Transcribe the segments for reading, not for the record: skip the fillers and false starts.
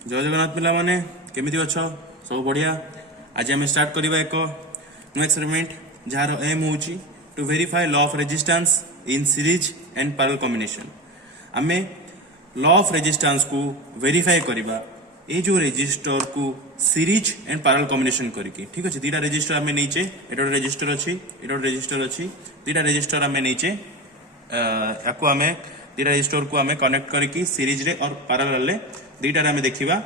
जय जगन्नाथ पिला माने केमिति अछ सब बढ़िया। आज आम स्टार्ट करवा एक न्यू एक्सपेरिमेंट जार एम होची to verify law of resistance in series and parallel combination. आमे लॉ ऑफ रेजिस्टेंस को वेरीफाई करवा ये जो रेजिस्टर को सीरीज एंड पैरेलल कॉम्बिनेशन करके। ठीक अच्छे दीटा रेजिस्टर आम नीचे एटा रेजिस्टर अच्छी एटा रेजिस्टर अच्छी दीटा रेजिस्टर आम नीचे या दीटा रेजिस्टर को आम कनेक्ट करके सीरीज रे और पैरेलल रे दीटार आम देखा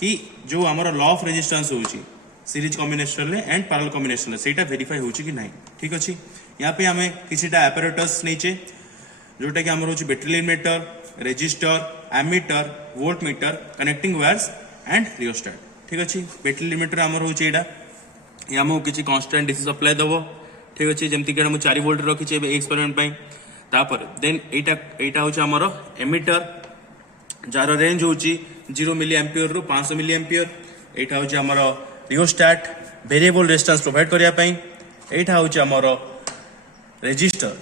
कि जो आमर लॉ ऑफ रेजिस्टेंस होची सीरीज कॉम्बिनेशन रे एंड पैरेलल कॉम्बिनेशन सेटा वेरीफाई होची कि नहीं। ठीक अच्छे यहाँ पे आम किछिटा एपरेटस नीचे जोटा कि आमर होची battery limiter resistor ammeter voltmeter connecting wires and rheostat. ठीक अच्छे बैटरी लिमिटर आमर होची एडा ये आमको किसी कांस्टेंट डीसी सप्लाई दबो। ठीक अच्छे जमती कि 4 वोल्ट रखी एक्सपेरिमेंट पाई तापर देन एटा होची आमर एमीटर जार रेंज होची 0 मिली एम्पियर रु 500 मिली एम्पियर। एटा होची आमर रियोस्टेट वेरिएबल रेजिस्टेंस प्रोवाइड करिया पाई। एटा होची आमर रेजिस्टर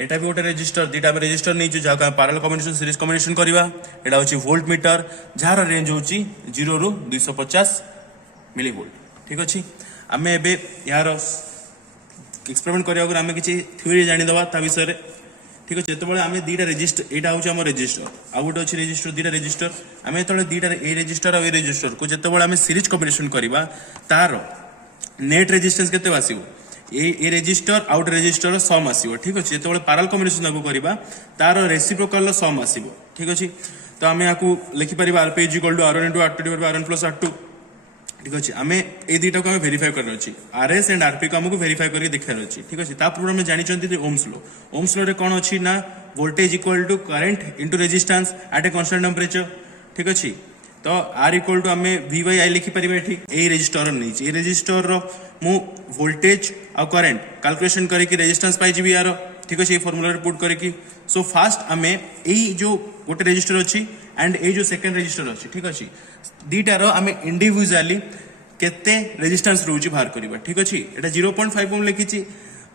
एटा भी गोटे रेजिस्टर दीटा रेजिस्टर नहीं जहाँ पैरेलल कॉम्बिनेशन सीरीज कॉम्बिनेशन करवा। एटा होची वोल्ट मीटर जार रेंज होची 0 रु 250 मिली वोल्ट। ठीक अच्छे आम एबे यार एक्सपेरिमेंट करने आम किसी थ्योरी जानीदवा ता विषय। ठीक अच्छे जो आम दीटा रेजिस्टर यहाँ हूँ आम रेजिस्टर आउ गोटे अच्छे रेजिस्टर दीटा रेजिस्टर आम जो दीटा ए रेजिस्टर और ए रेजिस्टर को जो आम सीरीज कॉम्बिनेशन करवा तार नेट रेजिस्टेंस केते आसीबो ए रेजिस्टर आउट रेजिस्टर सम आसीबो। ठीक अच्छे जो पैरेलल कॉम्बिनेशन लागू करवा तार रेसिप्रोकल सम आसीबो। ठीक अच्छे तो आम यहाँ लिखिपर RP is equal to R1 into R2 divide by R1 plus R2। ठीक अच्छे आम ए दुटा को आम वेरीफाई करना अच्छी आरएस एंड आरपी को आमको वेरीफाई करके देखार अच्छी। ठीक अच्छे पूर्व आम जानते ओम्स लॉ रे कौन अच्छी ना voltage equal to current into resistance at a constant temperature. ठीक अच्छे तो आर इक्वल टू आम वी बाई आई लिखिपर ये रेजिस्टर नहीं ये रेजिस्टर मु वोल्टेज आ करंट कैलकुलेशन करके रेजिस्टेंस पाई यार। ठीक अच्छे ये फॉर्मूला पुट करके सो फास्ट आम यही जो गोटे रेजिस्टर अच्छी एंड ये जो सेकेंड रेजिस्टर अच्छी। ठीक अच्छे दीटार आम इंडिविजुअली केते रेजिस्टेंस रोची बाहर करवा। ठीक अच्छे एटा 0.5 ओम लिखी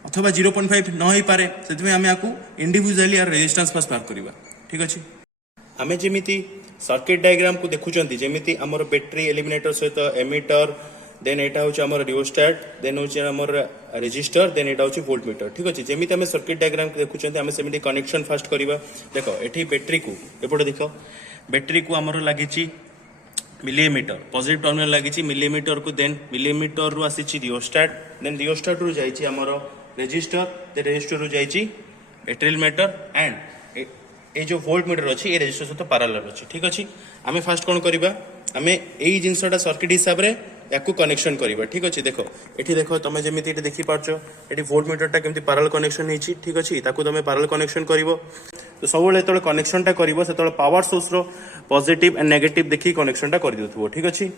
अथवा 0.5 न हो पारे से आम या इंडिविजुअली यार रेजिस्टेंस पास बाहर करवा। ठीक अच्छे आम जमी सर्किट डायग्राम को देखुंत जमी आमर बैटरी एलिमिनेटर सहित एमीटर देन एटा हूँ आमर रियोस्टेट देन हूँ आमर रेजिस्टर देन एटा हूँ वोल्ट मीटर। ठीक अच्छे जमी आम सर्किट डायग्राम को देखुंत आम सेमती कनेक्शन फास्ट करवा। देख ये बैटरी को एपटे देख बैटरी को आमर लगी मिलीमीटर पॉजिटिव टर्मिनल लगी मिलीमीटर को देन मिलीमीटर रु आसी रियोस्टेट देन रियोस्टेट रु जाइए आमर रेजिस्टर देन रेजिस्टर रु जाइए बैटरी एलिमेटर एंड ये जो वोल्ट मीटर अच्छी ये रेजिस्टर सहित पैरेलल अच्छी। ठीक अच्छे आम फास्ट कौन करवा आम यही जिनसा सर्किट हिसाब से या कनेक्शन करवा। ठीक अच्छे देख ये देख तुम जमी देखी पार्छ ये वोल्ट मीटरटा केमती पैरेलल कनेक्शन होती। ठीक अच्छे तुम पैरेलल कनेक्शन कर तो सब जो कनेक्शनटा कर पावर सोर्स रो पॉजिटिव एंड नेगेटिव देखिए कनेक्शनटा कर दो। ठीक अच्छे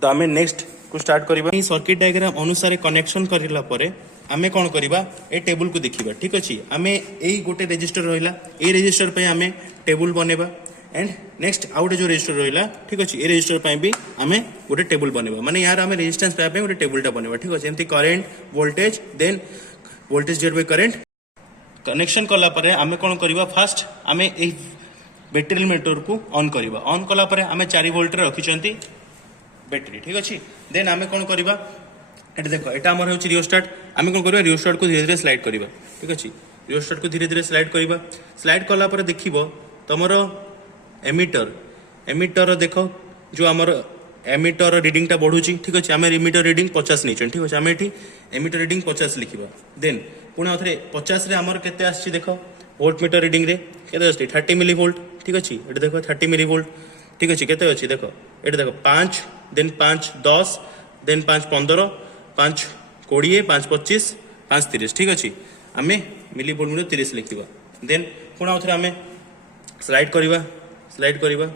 तो आम नेक्स्ट को स्टार्ट करवा सर्किट डायग्राम अनुसार कनेक्शन करला परे आमे कौन करवा ए टेबुल को देखिबा। ठीक अच्छे आमे यही गोटे रेजिस्टर रहिला ए रेजिस्टर पे आमे टेबुल बनेबा एंड नेक्स्ट आउट जो रेजिस्टर रहिला। ठीक अच्छे ए रेजिस्टर पे भी आमे गोटे टेबुल बनेबा माने यार आमे रेजिस्टेंस पे गोटे टेबुलटा बनेबा। ठीक अच्छे एमती current voltage then voltage divide by current connection कला परे आमे कौन करवा फास्ट आमे ए बैटरी एलिमेटर को ऑन करवा ऑन कला परे आमे 4 वोल्ट रे रखिचंती बैटरी। ठीक अच्छे देन आमे कौन करवा ये देख यहाँ आम हूँ रियोस्टेट आम कौन करवा रियोस्टेट को धीरे धीरे स्लाइड करवा। ठीक अच्छे रियोस्टेट को धीरे धीरे स्लाइड करवा स्लाइड कला देखिब तुमर एमीटर एमीटर देख जो आमर एमीटर रिडिंगटा बढ़ुची। ठीक अच्छे आम एमीटर रिडिंग 50 नहीं। ठीक अच्छे आम ये एमीटर रिडिंग 50 लिखा देन पुणे थे 50 आमर के देख वोल्ट मीटर रिडिंग रे के 30 मिली वोल्ट। ठीक अच्छे ये देख 30 मिली वोल्ट। ठीक अच्छे के अच्छी देख ये देख 5 देन 5 10 देन 5 15 5 20 5 25 5 30। ठीक अच्छे आम मिली वोल्ट मीटर 30 लिखा देन पुणे थे आम स्लाइड करवा स्लाइड करवा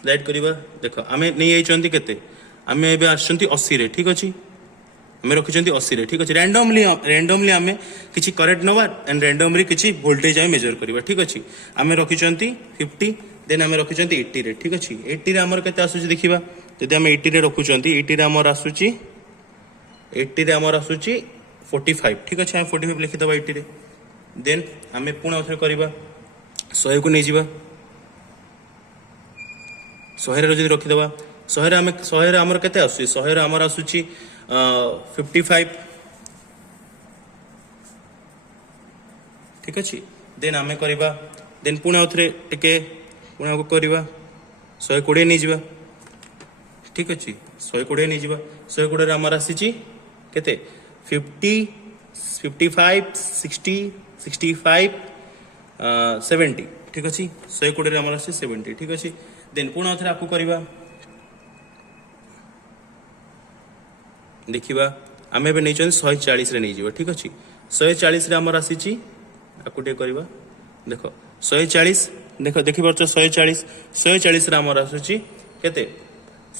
स्लाइड करवा देख आम नहीं केते आम ए आसुँच 80 रे। ठीक अच्छे आम रखिंट 80 रे। ठीक अच्छे रैंडमली आम किसी करेक्ट नवा एंड रैंडमली किसी वोल्टेज आम मेजर करवा। ठीक अच्छे आम रखिंट 50 देन आम रखिंट 80 रे। ठीक अच्छे 80 रे आमर केते आसुची देखिबा जदि आम 80 रे रखुचंती 80 रे आमर आसुची 80 रे आमर आसुची 45। ठीक अच्छे आम 45 लिखिदबा 80 रे देन आम पुणे अथरे करवा 100 को नहीं जावा शहे जदि रखिदेवा शहे आमर केते आसुची शहे आमर आसुची 55 ठीक अच्छे देन आम करवा देन पुणी आउे टे पुणी आगे करवा 120 नहीं जावा ठीक अच्छे 120 नहीं जावा 120 आमर आसी केते 50 55 60 65 70 ठीक अच्छे 120 आमर आसी 70 ठीक अच्छे देन पुणी आउे आपको करवा देखा आम ए नहीं 140 नहीं जावा ठीक अच्छे 140 आमर आसी आपको टे करवा देख 140 देख देखिप 140 आमर आसूची केते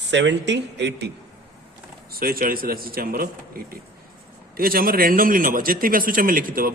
70 80 140 आसी आमर 80 ठीक अच्छे आम रैंडमली नवा जिते भी आसूची आम लिखिदेव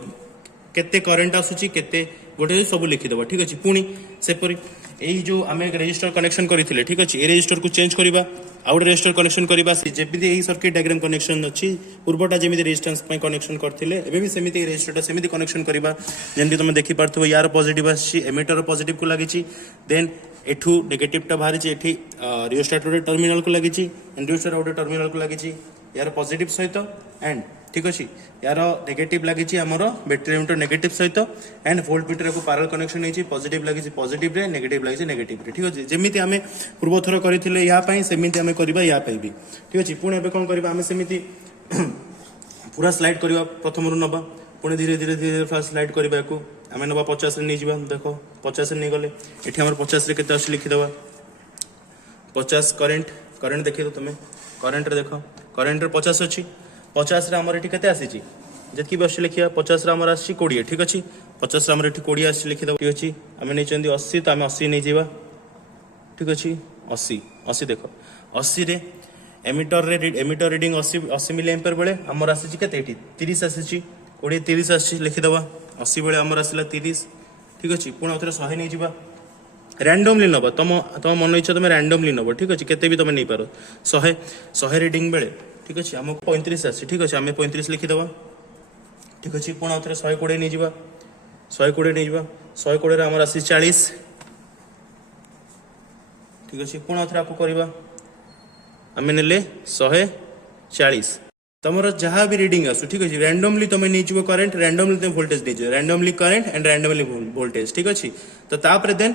केते करेन्ट आसूची केते गोटे सब लिखिदेव ठीक अच्छे पुणी सेपरी यही जो आम रेजिस्टर कनेक्शन करते ठीक अच्छे ये रेजिस्टर को चेंज करवा आउ गोटे रेजिस्टर कनेक्शन करवा जमी यही सर्किट डायग्राम कनेक्शन अच्छी पूर्वटा जमी रेजिस्टेंस कनेक्शन करते एवं सेमती रेजिस्टरटा सेमती कनेक्शन करवा जमी तुम देखिपार यार पॉजिटिव आसी एमिटर पॉजिटिव को लगी देन एठू नेगेटिवटा बाहरी एठी रियोस्टाट गोटे टर्मिनाल को लगी इंड्यूसर गोटे टर्मिनाल को लगी यार पॉजिटिव सहित एंड ठीक अच्छे यार नेगेटिव लगी आमर बैटेरी एमिटर नेगेटिव सहित एंड वोल्ट मीटर को पैरेलल कनेक्शन होती पॉजिटिव लगी पॉजिटिव रे नेगेटिव लगी नेगेटिव रे ठीक अच्छे जमी आम पूर्व थर करते यापाई सेमती आम करवा यापाई भी ठीक अच्छे पुणी एवं कौन करवा आम सेमती पूरा स्लाइड करवा प्रथम नवा पुणी धीरे धीरे धीरे फास्ट स्लाइड करवा को आम नवा 50 नहीं जावा देख 50 नहीं गले ये आम 50 के लिखिदेवा 50 करेन्ट देखिए तुम्हें करेन्ट देख करेन्ट 50 अच्छी 50 आमर ये के आसी जी भी अच्छी लिखा 50 आमर आसी 20 ठीक अच्छे 50 आमर ये 20 आसी लिखिदेव ठीक अच्छे आम नहीं 80 तो आम 80 नहीं जावा ठीक अच्छे 80 देख 80 रे एमिटर रीडिंग 80 मिली एम्पियर बेले आमर आसी के 30 आसी 20 30 आसी लिखिदेवा 80 बेले आमर आसला 30 ठीक अच्छे पुणी आउे 100 नहीं जावा रैंडमली नब तुम मन इच्छा तुम रैंडमली नब ठीक अच्छे केते भी तुम नहीं पार 100 रीडिंग बेले ठीक अच्छे आमको 35 आसी ठीक अच्छे आम 35 लिखिदेवा ठीक अच्छे पुणी आउे 120 नहीं जावा 120 नहीं जावा 120 आमर आसी 40 ठीक अच्छे पुणी आउे आपको करवा आम ने 140 तुम जहाँ भी रीडिंग आसू ठीक अच्छे रैंडमली तुम नहीं करेन्ट रैंडमली तुम वोल्टेज नहीं randomly current and randomly voltage ठीक अच्छे तो तापर देन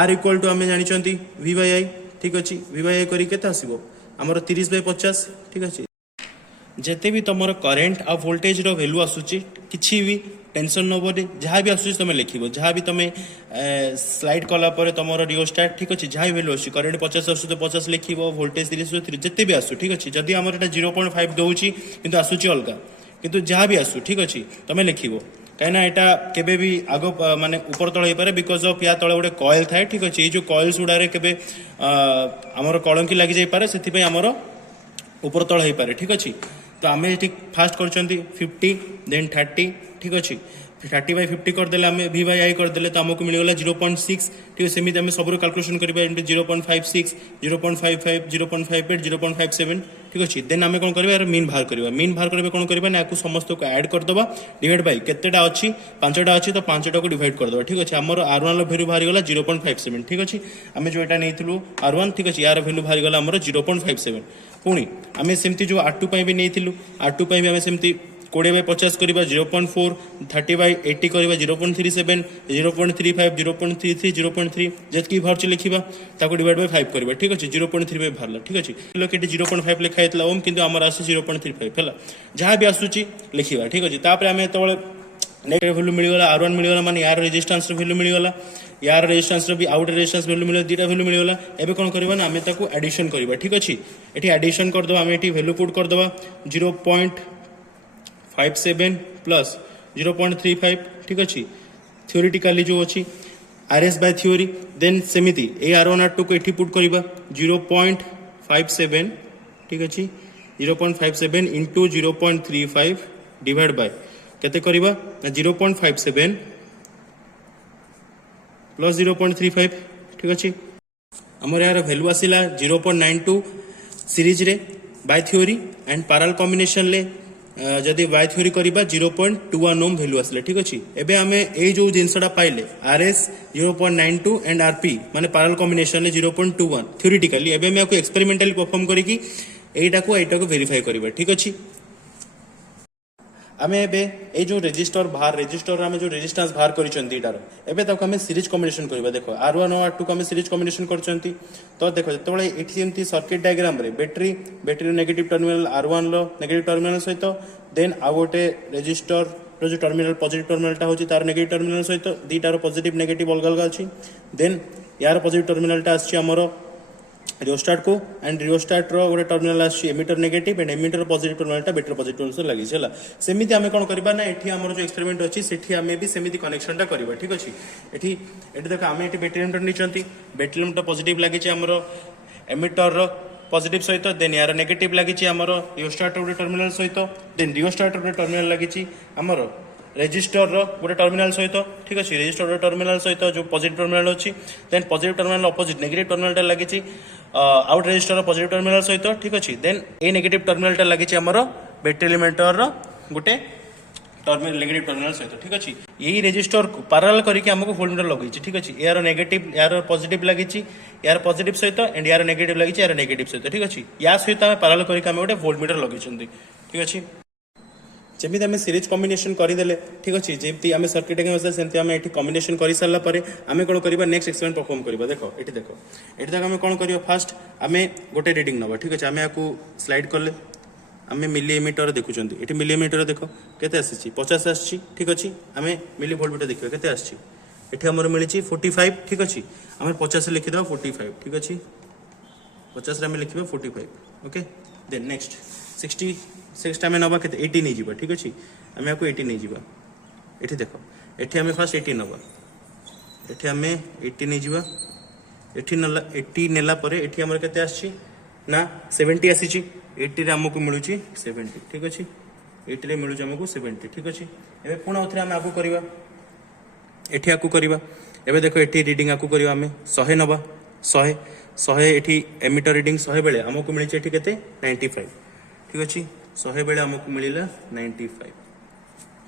आर इक्वल टू आम जानी वी बाई आई ठीक अच्छे वी बाई आई करके आसो आमर 30/50 ठीक अच्छे जिते भी तुम करेन्ट आ वोल्टेज वैल्यू आसूची किसी भी टेंशन नबनी जहाँ भी आसूची तुम लिख जहाँ भी तुम स्लाइड कलापर तुम रियोस्टाट ठीक अच्छे जहाँ भी वैल्यू आसूँ करेन्ट 50 आसू तो 50 लिख वोल्टेज 30 जिते भी आसू ठीक अच्छे जदि आमर 0.5 दूसरी कि आसूची अलग किंतु जहाँ भी आसू ठीक अच्छे तुम लिख कहीं यहाँ केबे भी आग माने ऊपर तल हो पारे बिकज ऑफ या तले गोटे कॉइल थाए ठीक अच्छे ये जो कॉइल्स गुड़ारे केबे आमर कलंकी लगी जाई पारे से आमर ऊपर तल हो पारे ठीक अच्छे तो आम ये फास्ट कर 50 देन 30 ठीक अच्छे 30/50 करदे आम वी बाई आई करदे तो आमको मिलगला 0.6 ठीक है सेमती आम सब कैलकुलेशन करवा 0.56 0.55 0.58 0.57 ठीक अच्छे देन आम कौन करवा मीन बाहर करवा मीन बाहर करवा कौन करवा ना समस्त को ऐड करदे डिवाइड बाई केतेटा अच्छी 5टा अच्छी तो 5टा को डिवाइड करदे ठीक अच्छे आमर R1 भैल्यू बाहरी गला 0.57 ठीक अच्छे आम जो यहाँ नहीं R1 ठीक अच्छे यार भैल्यू बाहरी गला आमर 0.57 पुणी आम सेमती जो R2 भी नहीं R2 भी आम सेमती 20/50 करवा 0.4 30/80 करवा 0.37 0.35 0.33 0.3 जितकी बाहर लिखा ताको डिवाइड बाय 5 करवा ठीक अच्छे 0.35 बाहर ठीक अच्छे लोकेट 0.5 लिखाई ओम किंतु आमर आसी 0.35 है जहाँ भी आसूची लिखा ठीक अच्छे तापर आम जो नेगेटिव वैल्यू मिलगला R1 मिलगला माने यार रेजिस्टेंस वैल्यू मिलगला यार रेजिस्टेंस भी आउट रेजिस्टेंस वैल्यू मिलगला दुटा वैल्यू मिलगला एबे कोन करबा ना आमे ताको एडिशन करबा ठीक अछि एठी एडिशन कर दबा आमे एठी वैल्यू पुट कर दबा 0.57 प्लस 0.35 ठीक अछि थ्योरेटिकली जो अछि RS बाय थ्योरी देन सेमिति ए R1 R2 को एठी पुट करबा 0.57 ठीक अछि 0.57 into 0.35 डिवाइड बाय केते करिबा 0.57 प्लस 0.35 ठीक अच्छे आमर यार वैल्यू आसला 0.92 सीरीज रे by theory and parallel combination ले जदि y थ्योरी करबा 0.21 ओम वैल्यू आसले ठीक अछि एबे हमें ए जो जिंसटा पाइले RS 0.92 एंड RP माने पैरेलल कॉम्बिनेशन ले 0.21 थ्योरेटिकली एबे मैं आपको एक्सपेरिमेंटली परफॉर्म करी कि एटा को वेरीफाई करबा ठीक अछि आमे एबे ए जो रेजिस्टर आमे जो रेजिस्टेंस बाहर करिसंती इटार एबे तक हमें सीरीज कॉम्बिनेशन करबा देखो R1 और R2 को हमें सीरीज कॉम्बिनेशन करचंती तो देखो जतबळे एठी एमती सर्किट डायग्राम रे बैटरी नेगेटिव टर्मिनल R1 लो नेगेटिव टर्मिनल सहित देन आ गोटे रेजिस्टर रो जो टर्मिनल पॉजिटिव टर्मिनल टा होची तार नेगेटिव टर्मिनल सहित दीटार पॉजिटिव नेगेटिव अलग अलग अछि देन यार पॉजिटिव टर्मिनल टा आछि हमरो रियोस्टाट को एंड रियोस्टाट रो गोटे टर्मिनल आछि emitter negative and emitter positive terminal टा बैटरी पॉजिटिव टर्मिनल से लागि छला सेमिति हमें कोन करबा ना एठी हमर जो एक्सपेरिमेंट अछि सेठी हमें भी सेमिति कनेक्शन टा करबा ठीक अछि एठी देखो हमें एठी बैटरी एमिटर निचंती बैटरी एमिटर पॉजिटिव लागि छै हमरो एमिटर रो पॉजिटिव सहित देन यार नेगेटिव लागि छै हमरो रियोस्टाट रो टर्मिनल सहित देन रियोस्टाट रो टर्मिनल लागि छै हमरो रेजिस्टर रो गोटे टर्मिनल सहित ठीक अछि रेजिस्टर रो टर्मिनल सहित जो पॉजिटिव टर्मिनल अछि then positive terminal opposite negative terminal टा लागि छै आउट रेजिस्टर रो पॉजिटिव टर्मिनल सहित ठीक अछि देन ए नेगेटिव टर्मिनल टा लागि छै हमरो बैटरी एलिमेंटर रो गोटे टर्मिनल नेगेटिव टर्मिनल सहित ठीक अछि यही रेजिस्टर को पैरेलल करके हमको वोल्टमीटर लगै छै ठीक अछि यार नेगेटिव यार पॉजिटिव लागि छै यार पॉजिटिव सहित एंड यार नेगेटिव लागि छै यार नेगेटिव सहित ठीक अछि या सहित हम पैरेलल करके हम गोटे वोल्टमीटर लगै छथि ठीक अछि जेमिति आम सीरीज कॉम्बिनेशन करदेले ठीक अच्छे जमी आम सर्किट डायग्राम सेमती आम ये कॉम्बिनेशन कर सारा आम कौन करवा नेक्स्ट एक्सपेरिमेंट परफॉर्म करवा देखो ये तक आम कौन कर फास्ट आम गोटे रिडिंग नवा ठीक अच्छे आम या स्लाइड कले आम मिलीमीटर देखुं ये मिलीमीटर देख के आसी 50 आसी ठीक अच्छे आम मिली वोल्टमीटर देखिए के आसी आमर मिली 45 ठीक अच्छे आम 50 लिखिद 45 ठीक अच्छे 50 आम लिखा 45 ओके देन नेक्स्ट 60 आम नवा के 80 नहीं जीवा ठीक अच्छे आम या 80 नहीं जीवा ये देख ये आम फास्ट 80 नवा ये आम 80 नहीं जीवा 80 नेला पर ये आमर के ना 70 आसी 80 रे आमको मिलूँ 70 ठीक अच्छे 80 रे मिलूँ आमको 70 ठीक अच्छे एवं पुणी आउे आम आगे करवा एठी आकु करवा एबे देखो एठी रीडिंग आकु करवा आम 100 नवा 100 एठी एमिटर रीडिंग 100 बेले आमको मिली एठी केते 95 ठीक अच्छे 100 बेले आमको मिलला 95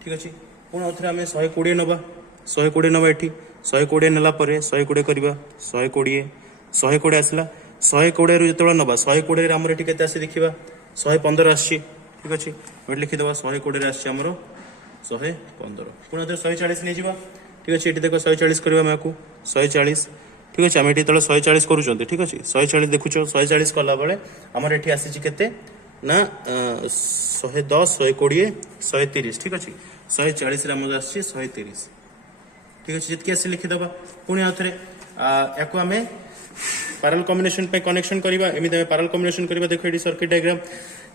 ठीक अच्छे पुणी आउे आम 120 नवा 120 नवा एठी 120 नेला पर 120 करवा 120 आसला 120 रु जो नवा 120 आमर एठी केते आसी देखिबा 115 आसी ठीक अच्छे वेट लिखिदेवा 120 आसी आमर 115 पुणी 140 नहीं जावा ठीक अच्छे ये देख 140 करवा मैं 140 ठीक अच्छे आम ये तले 140 करूँ ठीक अच्छे 140 देखुच 140 कला बेले आमर ये आसी केते ना 110 120 130 ठीक अच्छे 140 आम आसी 130 ठीक अच्छे जितकी आसी लिखिदेवा पुणी आउ थे या आम पैरेलल कॉम्बिनेशन पे कनेक्शन करवा एमती आम पैरेलल कॉम्बिनेशन करवा देखो ये सर्किट डायग्राम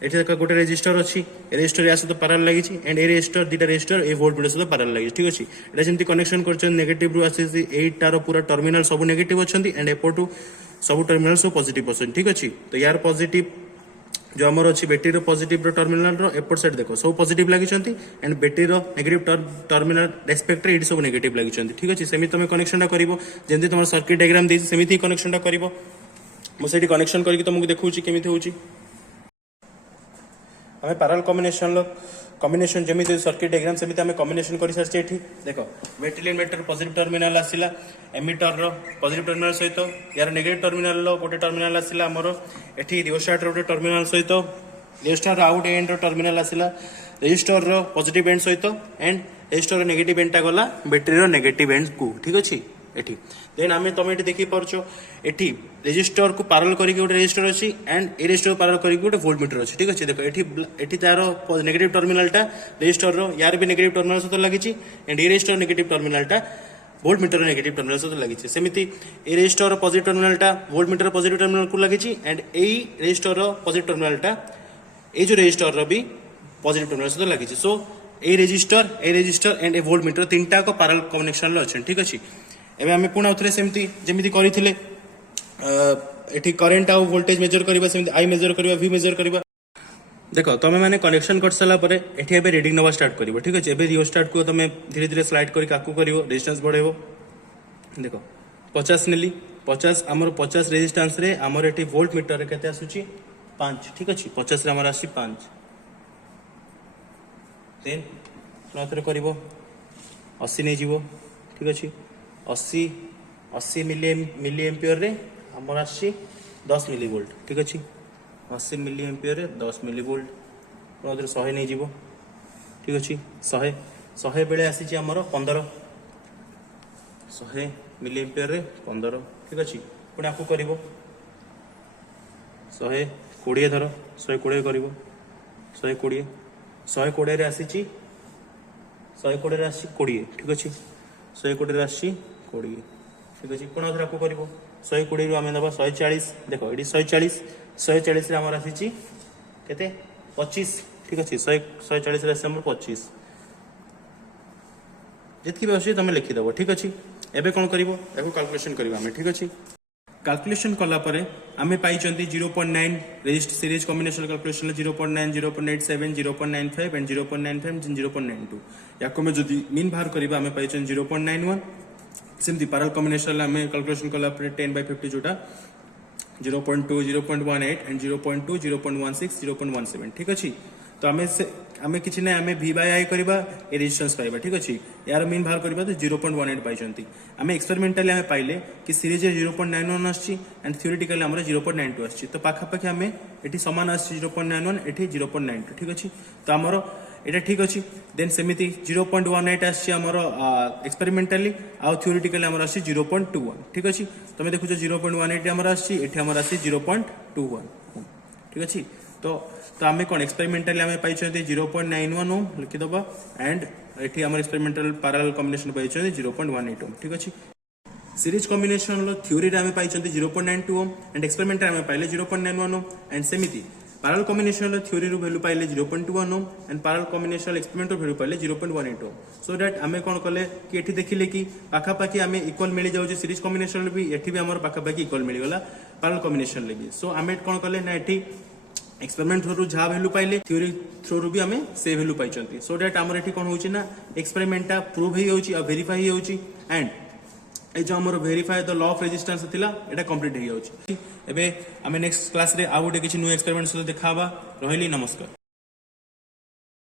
ये देख गोटे रेजिस्टर अच्छी रेजिस्टर या सहित पैरेलल लगी एंड ए रेजिस्टर दुटा रेजिस्टर ए वोल्टमीटर सहित पैरेलल लगी ठीक अच्छे ये जमी कनेक्शन कर नेगेटिव रु आसी एटार पूरा टर्मिनल सब नेगेटिव अच्छा एंड एपटू सब टर्मिनल सब पॉजिटिव अच्छा ठीक अच्छे तो यार पॉजिटिव जो आमर अच्छी बैटेरी पॉजिटिव टर्मिनल एपट साइड देख सब पॉजिटिव लगी and battery negative terminal respect ये सब नेगेटिव लगी ठीक अच्छे सेमती तुम कनेक्शन करेंगे जमी तुम सर्किट डायग्राम देती सेमती कनेक्शन कर मुझे कनेक्शन करके तुमको देखा केमी हो आम पैरेलल कॉम्बिनेशन जमी सर्किट डायग्राम सेमती आम कॉम्बिनेशन कर सारी एठी देख बैटरी एमिटर पॉजिटिव टर्मिनल आसला एमिटर पॉजिटिव टर्मिनल सहित यार नेगेटिव टर्मिनल गोटे टर्मिनल आसला आमर एठी रियोस्टाट गोटे टर्मिनल सहित रेजिस्टर आउट एंड टर्मिनल आसला रेजिस्टर पॉजिटिव एंड सहित एंड रेजिस्टर नेगेटिव एंडटा गला बैटरी नेगेटिव एंड को ठीक अच्छे एठी देन आम तुम ये देखी पार्छ एठी रेजिस्टर को पैरेलल करके गोटे रेजिस्टर अच्छी एंड ए रेजिस्टर पैरेलल करके गोटे वोल्टमीटर अच्छी ठीक अच्छे देख एठी तार नेगेटिव टर्मिनलटा रेजिस्टर यार भी नेगेटिव टर्मिनल सहित लगी एंड ए रेजिस्टर नेगेटिव टर्मिनलटा वोल्टमीटर नेगेटिव टर्मिनल सहित लगी सेमती ए रेजिस्टर पॉजिटिव टर्मिनलटा वोल्टमीटर पॉजिटिव टर्मिनल को लगी एंड ए रेजिस्टर पॉजिटिव टर्मिनलटा ए जो रेजिस्टर भी पॉजिटिव टर्मिनल सहित लगी सो ए रेजिस्टर एंड ए वोल्टमीटर तीनटा को पैरेलल कनेक्शन अच्छे ठीक अच्छे एवं आम पुणी आउे सेमती जमी करते ये करेन्ट आउ वोल्टेज मेजर करवा सेमती आई मेजर करवा वी मेजर करवा देख तुम मैंने कनेक्शन कर सारापर ये रिडिंग नवा स्टार्ट कर ठीक अच्छे रियोस्टाट को तुम धीरे धीरे स्लाइड कर रेजिस्टेंस बढ़ेब देख 50 नेली 50 आमर 50 रेजिस्टेंस रे आमर ये वोल्ट मीटर के आसूची 5 ठीक अच्छे 50 आमर आसी 5 देन पुनः करिवो 80 नहीं जीवो ठीक अछि 80 मिली एम्पियर रे हमर आसी 10 मिली वोल्ट ठीक अछि 80 मिली एम्पियर रे 10 मिली वोल्ट पुनः 100 नहीं जीवो ठीक अछि 100 बेले आसी हमर 15 100 मिली एम्पियर रे 15 ठीक अछि पुणी आपको करिवो 120 धर 120 करिवो 120 रे आसी 120 रे आसी 20 ठीक अछि 120 रे आसी 20 ठीक अछि पुणी धर आपको करिवो 120 रु आमे दबा 140 देखो एडी 140 रे हमर आसी केते 25 ठीक अछि 140 रे आसी हमर 25 जितकी भी अछि तमे लिखि दबो ठीक अछि एबे कोन करिवो एको कैलकुलेशन करिवो हमें ठीक अछि कैलकुलेशन कला परे आमे पाई चंती 0.9 resist series combination calculation 0.9 0.87 0.95 and 0.95 and 0.92 याको में जदी मीन बाहर करिवो आमे पाई चंती 0.91 सिमती पैरेलल कॉम्बिनेशन आमे कैलकुलेशन कला परे 10/50 जोटा 0.2 0.18 एंड 0.2 0.16 0.17 ठीक अछि तो आमे किछि नै आमे v बाय i करबा ए रेजिस्टेंस पाइबा ठीक अछि यार मीन बाहर करबा तो 0.18 पाइ चंती आमे एक्सपेरिमेंटली आमे पाइले कि सीरीज 0.91 आछि एंड थ्योरेटिकली हमर 0.92 आछि तो पाखा पाखी आमे एठी समान आछि 0.91 एठी 0.92 ठीक अछि तो हमर एटा ठीक अछि देन सेमिति 0.18 आछि हमर एक्सपेरिमेंटली आ थ्योरेटिकली हमर आछि 0.21 ठीक अछि तमे देखु 0.18 हमर आछि एठी हमर आछि 0.21 ठीक अछि तो आमे कोन एक्सपेरिमेंटली आमे पाइ छथि 0.91 ओम लिखि दबा एंड एठी हमर एक्सपेरिमेंटल पैरेलल कॉम्बिनेशन पाइ छथि 0.18 ओम ठीक अछि सीरीज कॉम्बिनेशन लो थ्योरी रे आमे पाइ छथि 0.92 ओम एंड एक्सपेरिमेंट रे आमे पाइले 0.91 ओम एंड सेमिति पैरेलल कॉम्बिनेशन लो थ्योरी रो वैल्यू पाइले 0.21 ohm and parallel combination experiment रो वैल्यू पाइले 0.18 ओम सो दैट आमे कोन करले कि एठी देखिले कि पाखा पाखी आमे इक्वल मिली जाउ सीरीज कॉम्बिनेशन भी एठी भी हमर पाखा पाखी इक्वल मिली गला पैरेलल कॉम्बिनेशन लेबी सो आमे कोन करले ना एठी एक्सपेरिमेंट थ्रू जहाँ वैल्यू पाइले थ्योरी थ्रू भी आमे से वैल्यू पाई चंती सो दैट हमर एठी कोन होची ना एक्सपेरिमेंट टा प्रूव ही होची आ वेरीफाई ही होची एंड ए जो हमर verify the law of resistance थिला एटा कंप्लीट ही होची एबे आमे नेक्स्ट क्लास रे आ गोटे किछि न्यू एक्सपेरिमेंट से देखाबा रहली नमस्कार।